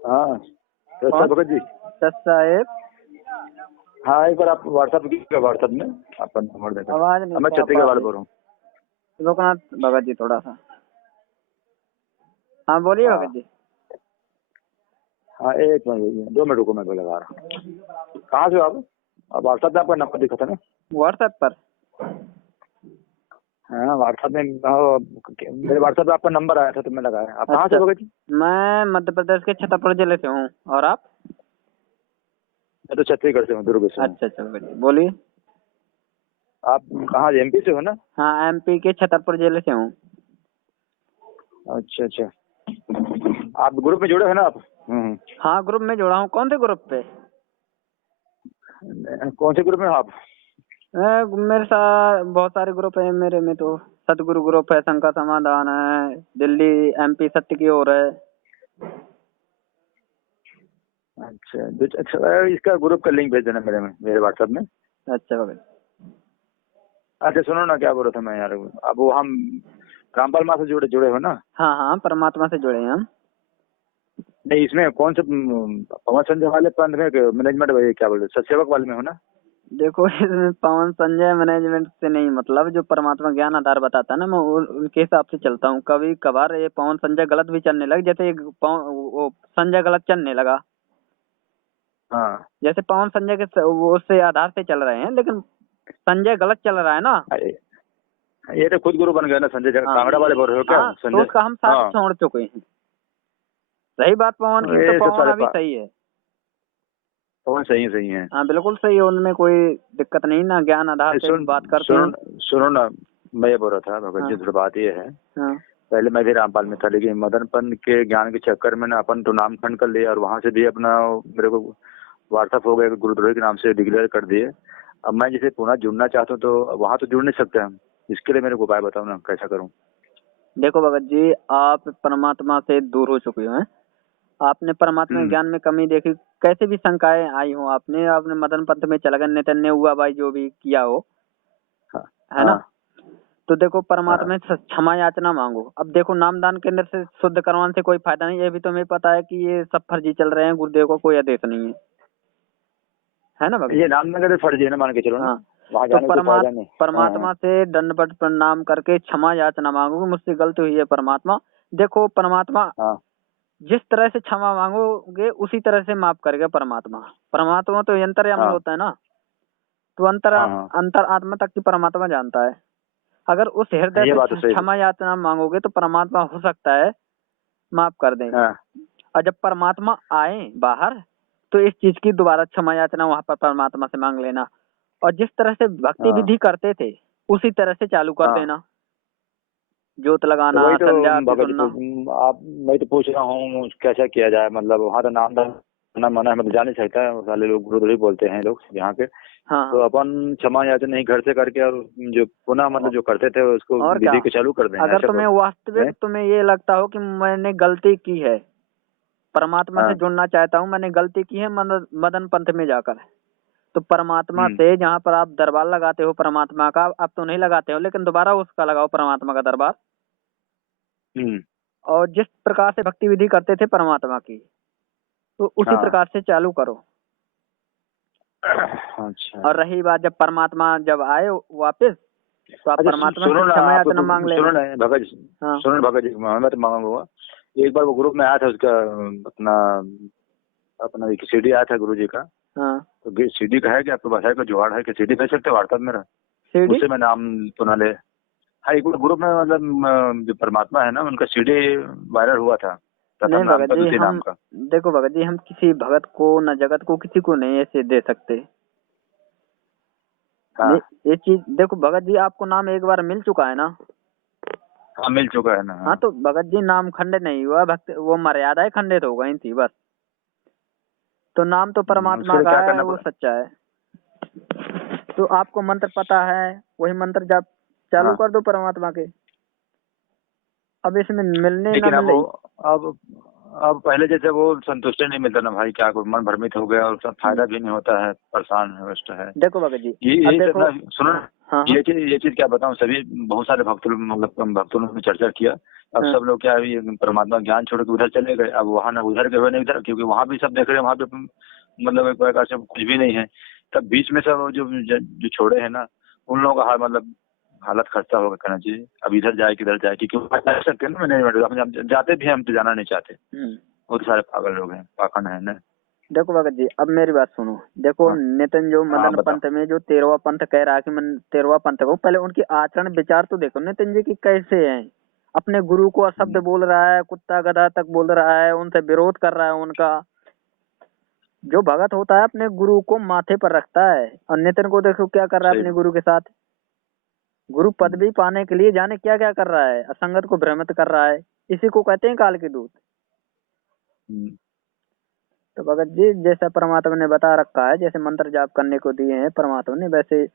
हाँ तो कौन? भगत जी। सच साहेब। हाँ एक बार आप व्हाट्सएप में आपका नंबर देकर। आवाज नहीं मैं साफ छत्तीसगढ़ आ वाले रही। बोल रहा हूँ। लोकनाथ भगत जी थोड़ा सा। हाँ बोलिए हाँ भगत जी। हाँ एक मिनट 2 मिनट रुको, मैं तो लगा रहा हूँ। कहाँ से हो आप? व्हाट्सएप पे आपका नंबर दिखा था ना? व्हाट्सएप पर। हाँ व्हाट्सएप में मेरे व्हाट्सएप पे आपका नंबर आया था तो मैं लगाया। आप कहाँ से अच्छा, भगत जी? मैं मध्य प्रदेश के छतरपुर जिले से हूँ। और आप? मैं तो छत्तीसगढ़ से हूँ, दुर्ग से हूँ। अच्छा अच्छा भगत जी बोलिए। आप कहाँ, एमपी से हो ना? हाँ एमपी के छतरपुर जिले से हूँ। अच्छा अच्छा, आप ग्रुप में जुड़े हो ना आप? हाँ ग्रुप में जुड़ा हूँ। कौन से ग्रुप पे? कौन से ग्रुप में हो आप? मेरे साथ बहुत सारे ग्रुप है। मेरे में तो सतगुरु ग्रुप है, शंकर समाधान है, दिल्ली एमपी सत्य की ओर है। अच्छा इसका ग्रुप का लिंक भेज देना मेरे व्हाट्सएप में। अच्छा भगत। अच्छा सुनो ना, क्या बोल रहा था मैं यार, अब वो हम रामपाल माँ से जुड़े हो ना? हाँ हाँ परमात्मा से जुड़े हैं हम। नहीं इसमें कौन से पवन संजय वाले पंथ में मैनेजमेंट, क्या बोलते सतसेवक वाले में हो ना? देखो इसमें पवन संजय मैनेजमेंट से नहीं, मतलब जो परमात्मा ज्ञान आधार बताता है ना, मैं उनके हिसाब से चलता हूँ। कभी कभार ये पवन संजय गलत भी चलने लगे, जैसे वो संजय गलत चलने लगा। हाँ जैसे पवन संजय के वो उससे आधार से चल रहे हैं, लेकिन संजय गलत चल रहा है ना। ये तो खुद गुरु बन गया ना संजय हाँ कांगड़ा वाले बोल रहे हो क्या हाँ, तो संजय? उसका हम साथ हाँ छोड़ चुके हैं। रही बात पवन की, तो ये सब पवन सारे अभी सही है। पवन सही है। हाँ बिल्कुल सही है, उनमें कोई दिक्कत नहीं ना, ज्ञान आधार से सुन बात करते सुनो हैं। सुनो ना, मैं ये बोल रहा था भगत हाँ जी, थोड़ी बात ये है, हाँ पहले मैं भी रामपाल में था, लेकिन मदनपन के ज्ञान के चक्कर में ना अपन तो नामखंड कर लिया, और वहां से भी अपना मेरे को व्हाट्सएप हो गया, गुरुद्रोही के नाम से डिक्लेयर कर दिए। अब मैं जैसे पुनः जुड़ना चाहता हूँ तो वहां तो जुड़ नहीं सकते हम। इसके लिए मेरे को उपाय बताओ ना, कैसा करूँ? देखो भगत जी, आप परमात्मा से दूर हो चुके हैं। आपने परमात्मा हम्म। ज्ञान में कमी देखी, कैसे भी शंकाएं आई हो, आपने मदन पंथ में चला गए, नितन्य हुआ भाई जो भी किया हो, हाँ है ना। हाँ तो देखो हाँ। परमात्मा से क्षमा याचना मांगो। अब देखो नामदान केंद्र से शुद्ध करवाने से कोई फायदा नहीं। ये भी तुम्हें पता है कि ये सब फर्जी चल रहे हैं, गुरुदेव को कोई आदेश नहीं है ना भगत ये जी। नाम नगर फर्जी है ना, मान के चलो ना, हाँ वहां तो जाने का कोई फायदा नहीं। हाँ परमात्मा से दंडवत प्रणाम करके क्षमा याचना मांगो, मुझसे गलती हुई है परमात्मा। देखो परमात्मा हाँ जिस तरह से क्षमा मांगोगे उसी तरह से माफ करेगा परमात्मा। परमात्मा तो अंतर्यामी हाँ होता है ना, तो अंतर हाँ हाँ। अंतर आत्मा तक की परमात्मा जानता है। अगर उस हृदय ये से बात तो सही है। क्षमा याचना मांगोगे तो परमात्मा हो सकता है माफ कर दें। हाँ और जब परमात्मा आए बाहर, तो इस चीज की दोबारा क्षमा याचना वहां पर परमात्मा से मांग लेना। और जिस तरह से भक्ति हाँ विधि करते थे उसी तरह से चालू कर हाँ। देना, ज्योत तो लगाना, वही तो संध्या आरती भगत जी सुनना। आप, मैं तो पूछ रहा हूँ कैसा किया जाए, मतलब वहाँ तो नाम दान मना है, मतलब जा नहीं सकता है, साले लोग गुरुद्रोही बोलते हैं लोग यहाँ के। हाँ तो हाँ। अपन क्षमा याचना नहीं घर से करके, और जो पुनः मतलब जो करते थे उसको और क्या, विधि को चालू कर दें, अगर ऐसा तुम्हें करो वास्तविक नहीं? तुम्हें ये लगता हो कि मैंने गलती की है, परमात्मा से हाँ। जुड़ना चाहता हूँ, मैंने गलती की है मदन पंथ में जाकर, तो परमात्मा हम्म से जहाँ पर आप दरबार लगाते हो परमात्मा का, आप तो नहीं लगाते हो, लेकिन दोबारा उसका लगाओ परमात्मा का दरबार। हम्म। और जिस प्रकार से भक्ति विधि करते थे परमात्मा की, तो उसी हाँ। प्रकार से चालू करो। अच्छा और रही बात जब परमात्मा जब आए वापस, तो आप अच्छा परमात्मा सुनो से ना क्षमा आप याचना तो, मांग सुनो लेना। ना भगत जी, हाँ सुनो ना भगत जी, मैं तो मांगूंगा। एक बार वो ग्रुप में आया था उसका, अपना अपना एक सीडी आया था गुरु जी का। हाँ। तो सीडी का है कि आपके पास है, कोई जुगाड़ है कि सीडी भेज सकते हो व्हाट्सएप मेरा? सीढ़ी। उससे मैं नाम सुना ले। हाँ एक बार ग्रुप में मतलब जो परमात्मा है ना उनका सीडी वायरल हुआ था, प्रथम नहीं नाम भगत का, जी द्वितीय नाम हम, का। देखो भगत जी हम किसी भगत को न जगत को किसी को नहीं ऐसे दे सकते। हाँ ये चीज देखो भगत जी, आपको नाम एक बार मिल चुका है ना। हाँ मिल चुका है ना। हाँ हाँ तो भगत जी नाम खंडित नहीं हुआ, भक्त वो मर्यादाएं खंडित हो गई थी बस। तो नाम तो उसके परमात्मा लिए का क्या है, करना वो पड़ा? सच्चा है। तो आपको मंत्र पता है, वही मंत्र जब चालू हाँ कर दो परमात्मा के। अब इसमें मिलने ना लेकिन मिले। अब अब पहले जैसे वो संतुष्टि नहीं मिलता ना भाई, क्या करूं, मन भ्रमित हो गया और उसका फायदा भी नहीं होता है, परेशान है, कष्ट है। देखो भगत जी, ये अब यही सब देखो। ना, सुनो ना, हाँ हाँ ये चीज क्या बताऊं, सभी बहुत सारे भक्तों, मतलब भक्तों ने चर्चा किया। अब हाँ। सब लोग क्या है, ये परमात्मा ज्ञान छोड़ के उधर चले गए। अब वहां ना उधर गए ना इधर, क्योंकि वहां भी सब देख रहे हैं, वहां पे मतलब एक प्रकार से कुछ भी नहीं है। तब बीच में सब जो छोड़े हैं ना, उन लोगों का हाल, मतलब हालत खस्ता होगा कहना चाहिए। अब इधर जाए किधर जाए, क्योंकि वहाँ जा सकते हैं ना मैनेजमेंट, हम जाते भी हैं, हम तो जाना नहीं चाहते। बहुत सारे पागल लोग हैं, पाखंड है ना। देखो भगत जी, अब मेरी बात सुनो। देखो हाँ नितिन जो हाँ, मदन बताओ। पंथ में जो 13वां पंथ कह रहा है कि मैं 13वां पंथ को, पहले उनकी आचरण विचार तो देखो नितिन जी की कैसे है। अपने गुरु को अशब्द बोल रहा है, कुत्ता गधा तक बोल रहा है, उनसे विरोध कर रहा है उनका। जो भगत होता है अपने गुरु को माथे पर रखता है, और नितिन को देखो क्या कर रहा है सही अपने बात। गुरु के साथ। गुरु पदवी पाने के लिए जाने क्या क्या कर रहा है, असंगत को भ्रमित कर रहा है। इसी को कहते हैं काल के दूत। हम्म, तो भगत जी जैसा परमात्मा ने बता रखा है, जैसे मंत्र जाप करने को दिए हैं परमात्मा ने, वैसे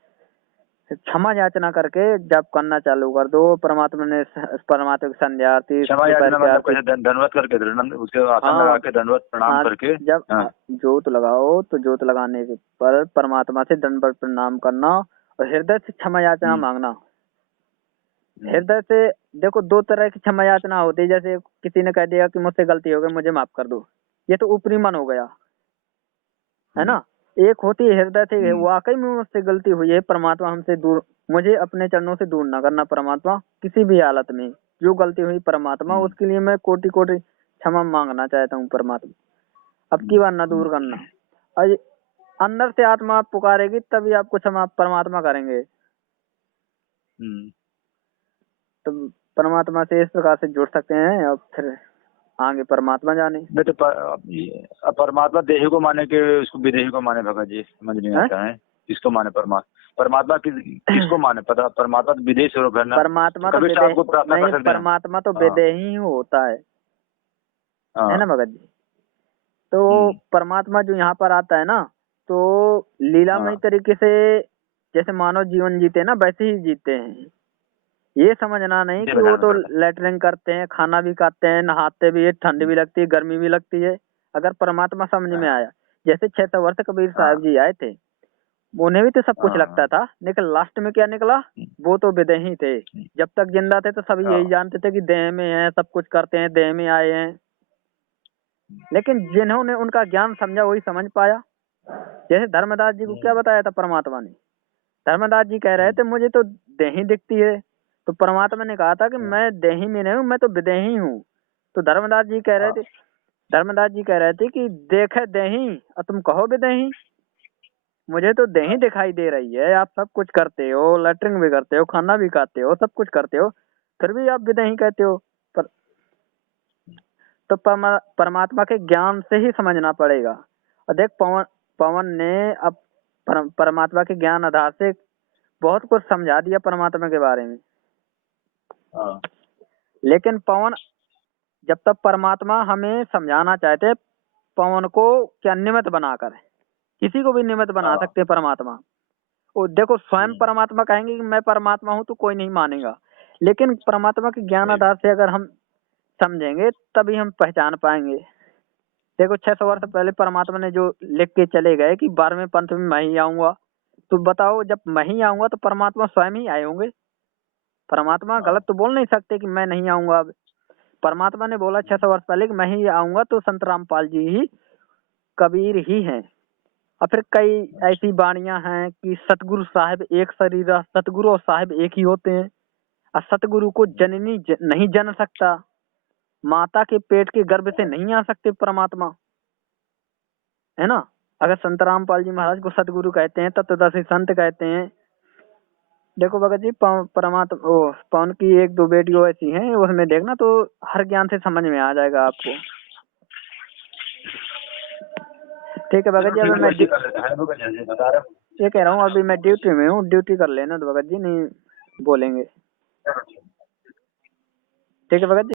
क्षमा याचना करके जाप करना चालू कर दो। परमात्मा ने परमात्मा की संध्या आरती, क्षमा दोपहर याचना की मतलब आरती। कैसे, दंडवत करके, उसके आसन लगा हाँ के दंडवत प्रणाम हाँ। करके। जब हाँ। जोत लगाओ तो जोत लगाने के पर परमात्मा से दंडवत प्रणाम करना, और हृदय से क्षमा याचना हम्म, मांगना। हम्म, हृदय से देखो दो तरह की क्षमा याचना होती है। जैसे किसी ने कह दिया कि मुझसे गलती हो गई, मुझे माफ कर दो, ये तो ऊपरी मन हो गया, है हम्म, ना। एक होती है हृदय से, हम्म, वाकई में मुझसे गलती हुई है, परमात्मा हमसे दूर, मुझे अपने चरणों से दूर ना करना परमात्मा, किसी भी हालत में। जो गलती हुई परमात्मा, हम्म, उसके लिए मैं कोटि कोटि क्षमा मांगना चाहता हूँ परमात्मा, अब की बार ना दूर करना। और अंदर से आत्मा आप पुकारेगी तभी आपको क्षमा परमात्मा करेंगे। हम्म। तो परमात्मा से इस प्रकार से जुड़ सकते हैं, और फिर आगे परमात्मा जाने। नहीं तो अब परमात्मा देही को माने के उसको विदेही को माने, भगत जी समझ नहीं हैं? आता है। किसको माने परमात्मा किसको माने, पता, परमात्मा तो विदेही स्वरूप है ना। परमात्मा तो तो कभी से विदेह आपको प्रार्थना नहीं, कर सकते हैं। परमात्मा तो हाँ विदेही ही होता है ना हाँ। भगत जी। तो हम्म, परमात्मा जो यहाँ पर आता है ना, तो लीलामय हाँ तरीके से जैसे मानव जीवन जीते हैं ना, वैसे ही जीते हैं। ये समझना नहीं ये कि वो बताना तो पड़ता है। लेटरिन करते हैं, खाना भी खाते हैं, नहाते भी है, ठंड भी लगती है, गर्मी भी लगती है। अगर परमात्मा समझ में हाँ आया, जैसे 600 वर्ष कबीर साहब हाँ जी आए थे, उन्हें भी तो सब कुछ हाँ। लगता था, लेकिन लास्ट में क्या निकला, वो तो विदेही थे। जब तक जिंदा थे तो सभी यही हाँ, जानते थे कि देह में है, सब कुछ करते हैं, देह में आए हैं। लेकिन जिन्होंने उनका ज्ञान समझा वही समझ पाया। जैसे धर्मदास जी को क्या हम्म, बताया था परमात्मा ने। धर्मदास जी कह रहे थे मुझे तो देही दिखती है, तो परमात्मा ने कहा था कि मैं देही में नहीं हूँ, मैं तो विदेही हूँ। तो हाँ, धर्मदास जी कह रहे थे कि देखे देही और तुम कहो विदेही। मुझे तो देही हाँ, दिखाई दे रही है, आप सब कुछ करते हो, लेटरिंग भी करते हो, खाना भी खाते हो, सब कुछ करते हो, फिर भी आप विदेही कहते हो। पर तो परमात्मा के ज्ञान से ही समझना पड़ेगा। और देख पवन पवन ने अब परमात्मा के ज्ञान आधार से बहुत कुछ समझा दिया परमात्मा के बारे में। हाँ, लेकिन पवन जब तक परमात्मा हमें समझाना चाहते, पवन को क्या निमित्त बनाकर, किसी को भी निमित्त बना हाँ, सकते हैं परमात्मा। वो देखो स्वयं हम्म, परमात्मा कहेंगे कि मैं परमात्मा हूँ तो कोई नहीं मानेगा। लेकिन परमात्मा के ज्ञान सही आधार से अगर हम समझेंगे तभी हम पहचान पाएंगे। देखो 600 वर्ष बात। पहले परमात्मा ने जो लिख के चले गए कि 12वें पंथ में मैं ही आऊंगा, तो बताओ जब मैं ही आऊंगा तो परमात्मा स्वयं ही आए होंगे। परमात्मा हाँ, गलत तो बोल नहीं सकते कि मैं नहीं आऊंगा। अब परमात्मा ने बोला 600 वर्ष पहले कि मैं ही आऊंगा, तो संत रामपाल जी ही कबीर ही हैं। और फिर कई ऐसी वाणियां हैं कि सतगुरु साहिब एक शरीर, सतगुरु और साहिब एक ही होते हैं। और सतगुरु को जननी नहीं जन सकता, माता के पेट के गर्भ से नहीं आ सकते परमात्मा, है ना। अगर संत रामपाल जी महाराज को सतगुरु कहते हैं, तत्वदर्शी संत कहते हैं। देखो भगत जी परमात्मा ओ पवन की एक दो वीडियो ऐसी हैं, उसमें देखना तो हर ज्ञान से समझ में आ जाएगा आपको। ठीक है भगत चलो जी, अभी ठीक है, मैं वैसे कर लेते हैं, रुको जैसे बता रहा हूँ। ये कह रहा हूँ, अभी मैं ड्यूटी में हूँ, ड्यूटी कर लेना तो भगत जी नहीं बोलेंगे। चलो ठीक है। ठीक है भगत जी।